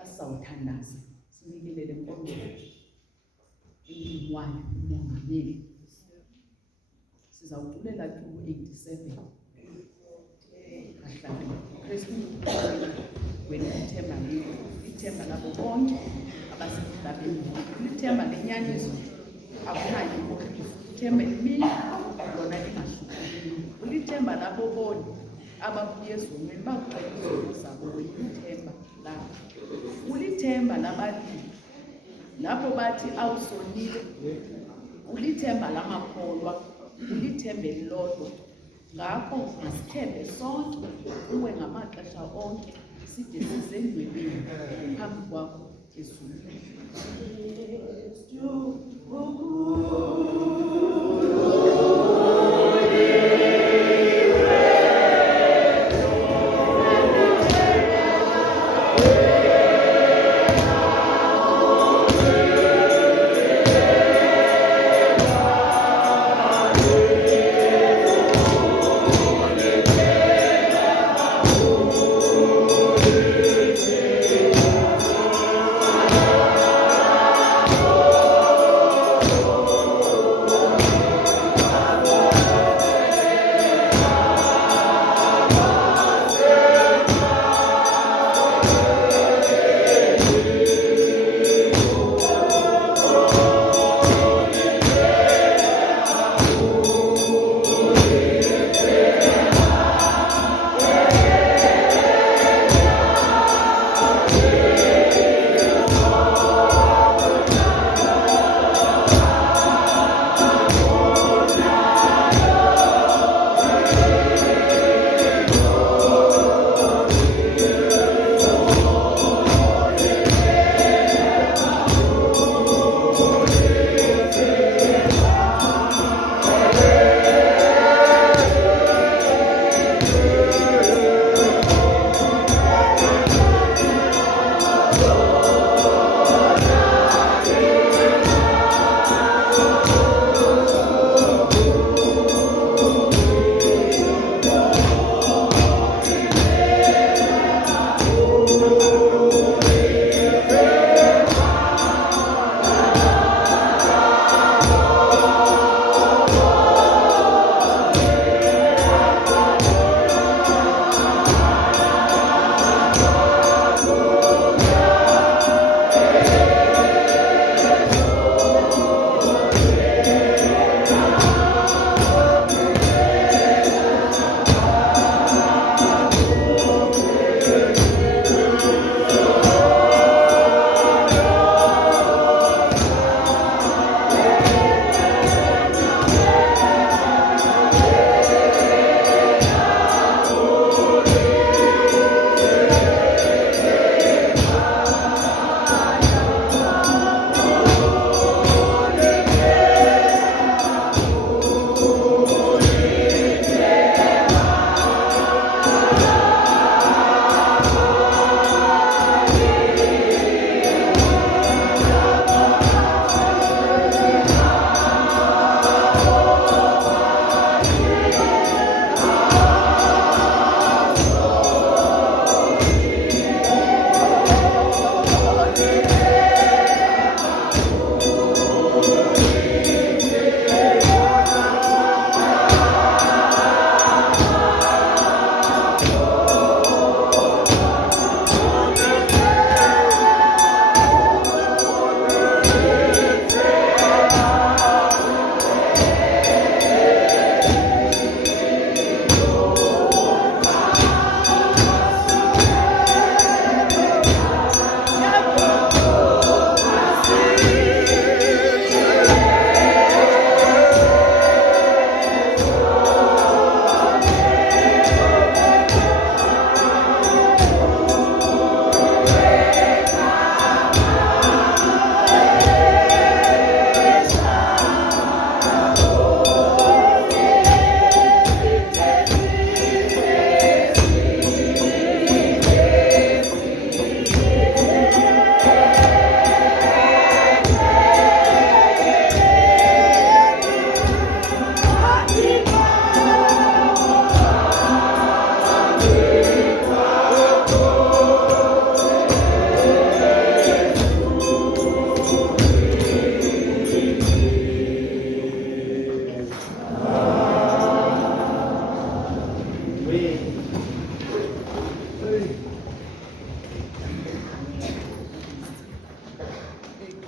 basawuthandaza sinikele le nkondlo eyiwayo umongameli. Sizawuculela tu 87 ahlala Kristu wena ithemba lethu, ithemba labo bonke abasemhlabeni, lithemba lenyaniso akunayo ithemba elimini lona lingahlukileyo, ulithemba labo bonke ababuye ezonweni bakuxela izono zabo uyithemba labo, ulithemba labalimi lapho bathi awusonile, ulithemba lamakholwa, ulithemba elilodwa. Ngakho masithembe sonke kuwe ngamaxesha onke side sizendlwebeni phambi kwakho Jesu.